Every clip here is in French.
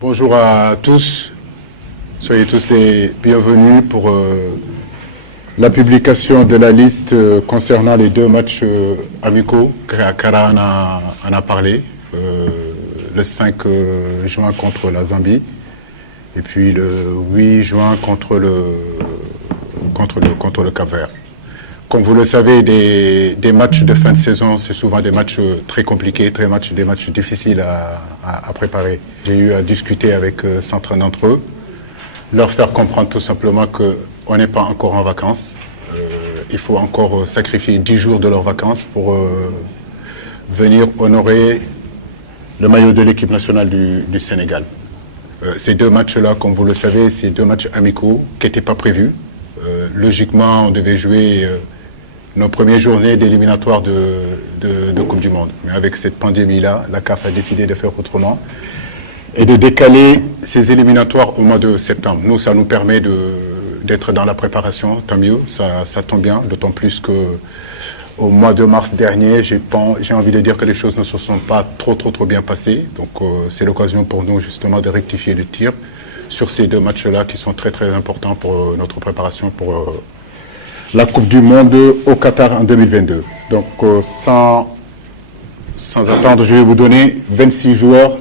Bonjour à tous, soyez tous les bienvenus pour la publication de la liste concernant les deux matchs amicaux. Kara en a parlé, le 5 juin contre la Zambie et puis le 8 juin contre le Cap-Vert. Comme vous le savez, des matchs de fin de saison, c'est souvent des matchs très compliqués, des matchs difficiles à préparer. J'ai eu à discuter avec certains d'entre eux, leur faire comprendre tout simplement qu'on n'est pas encore en vacances. Il faut encore sacrifier 10 jours de leurs vacances pour venir honorer le maillot de l'équipe nationale du Sénégal. Ces deux matchs-là, comme vous le savez, c'est deux matchs amicaux qui n'étaient pas prévus. Logiquement, on devait jouer nos premières journées d'éliminatoire de Coupe du Monde. Mais avec cette pandémie-là, la CAF a décidé de faire autrement et de décaler ces éliminatoires au mois de septembre. Nous, ça nous permet d'être dans la préparation, tant mieux, ça tombe bien, d'autant plus qu'au mois de mars dernier, j'ai envie de dire que les choses ne se sont pas trop bien passées. Donc c'est l'occasion pour nous justement de rectifier le tir sur ces deux matchs-là qui sont très importants pour notre préparation pour la Coupe du Monde au Qatar en 2022. Donc sans attendre, je vais vous donner 26 joueurs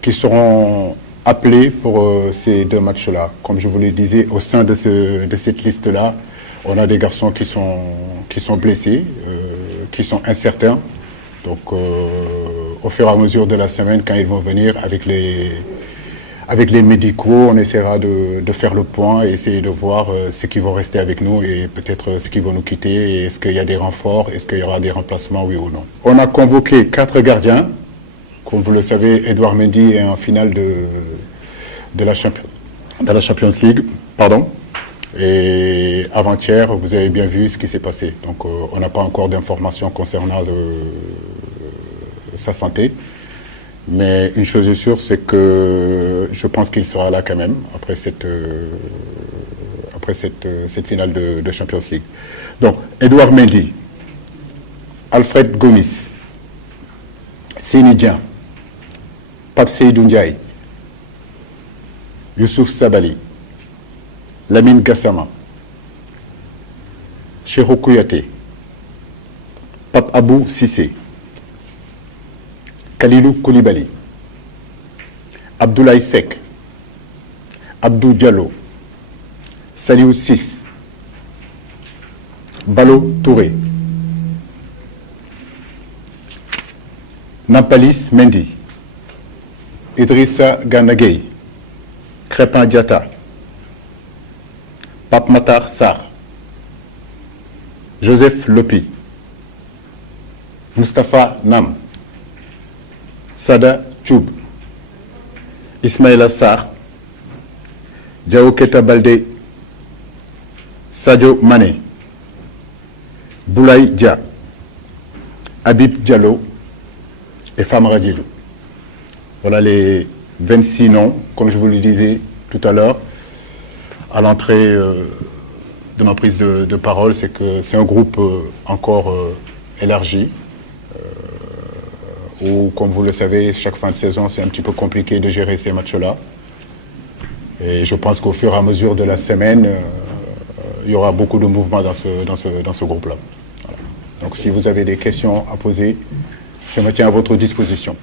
qui seront appelés pour ces deux matchs-là. Comme je vous le disais, au sein de cette liste-là, on a des garçons qui sont blessés, qui sont incertains. Donc au fur et à mesure de la semaine, quand ils vont venir avec les médicaux, on essaiera de faire le point et essayer de voir ceux qui vont rester avec nous et peut-être ceux qui vont nous quitter. Est-ce qu'il y a des renforts? Est-ce qu'il y aura des remplacements, oui ou non? On a convoqué 4 gardiens. Comme vous le savez, Edouard Mendy est en finale de la Champions League. Pardon. Et avant-hier, vous avez bien vu ce qui s'est passé. Donc on n'a pas encore d'informations concernant sa santé. Mais une chose est sûre, c'est que je pense qu'il sera là quand même après cette finale de Champions League. Donc, Edouard Mendy, Alfred Gomis, Seny Dieng, Pape Seydou Ndiaye, Youssouf Sabaly, Lamine Gassama, Cheikhou Kouyaté, Pape Abou Cissé, Kalilou Koulibaly, Abdoulaye Seck, Abdou Diallo, Saliou Ciss, Balo Touré, Nampalis Mendy, Idrissa Gana Gueye, Crépin Diatta, Pape Matar Sarr, Joseph Lopi, Moustapha Nam, Sada Thioub, Ismaïla Sarr, Diao Keita Baldé, Sadio Mané, Boulaye Dia, Habib Diallo et Famara Diédhiou. Voilà les 26 noms, comme je vous le disais tout à l'heure, à l'entrée de ma prise de parole, c'est que c'est un groupe encore élargi, où, comme vous le savez, chaque fin de saison, c'est un petit peu compliqué de gérer ces matchs-là. Et je pense qu'au fur et à mesure de la semaine, il y aura beaucoup de mouvements dans ce groupe-là. Voilà. Donc si vous avez des questions à poser, je me tiens à votre disposition.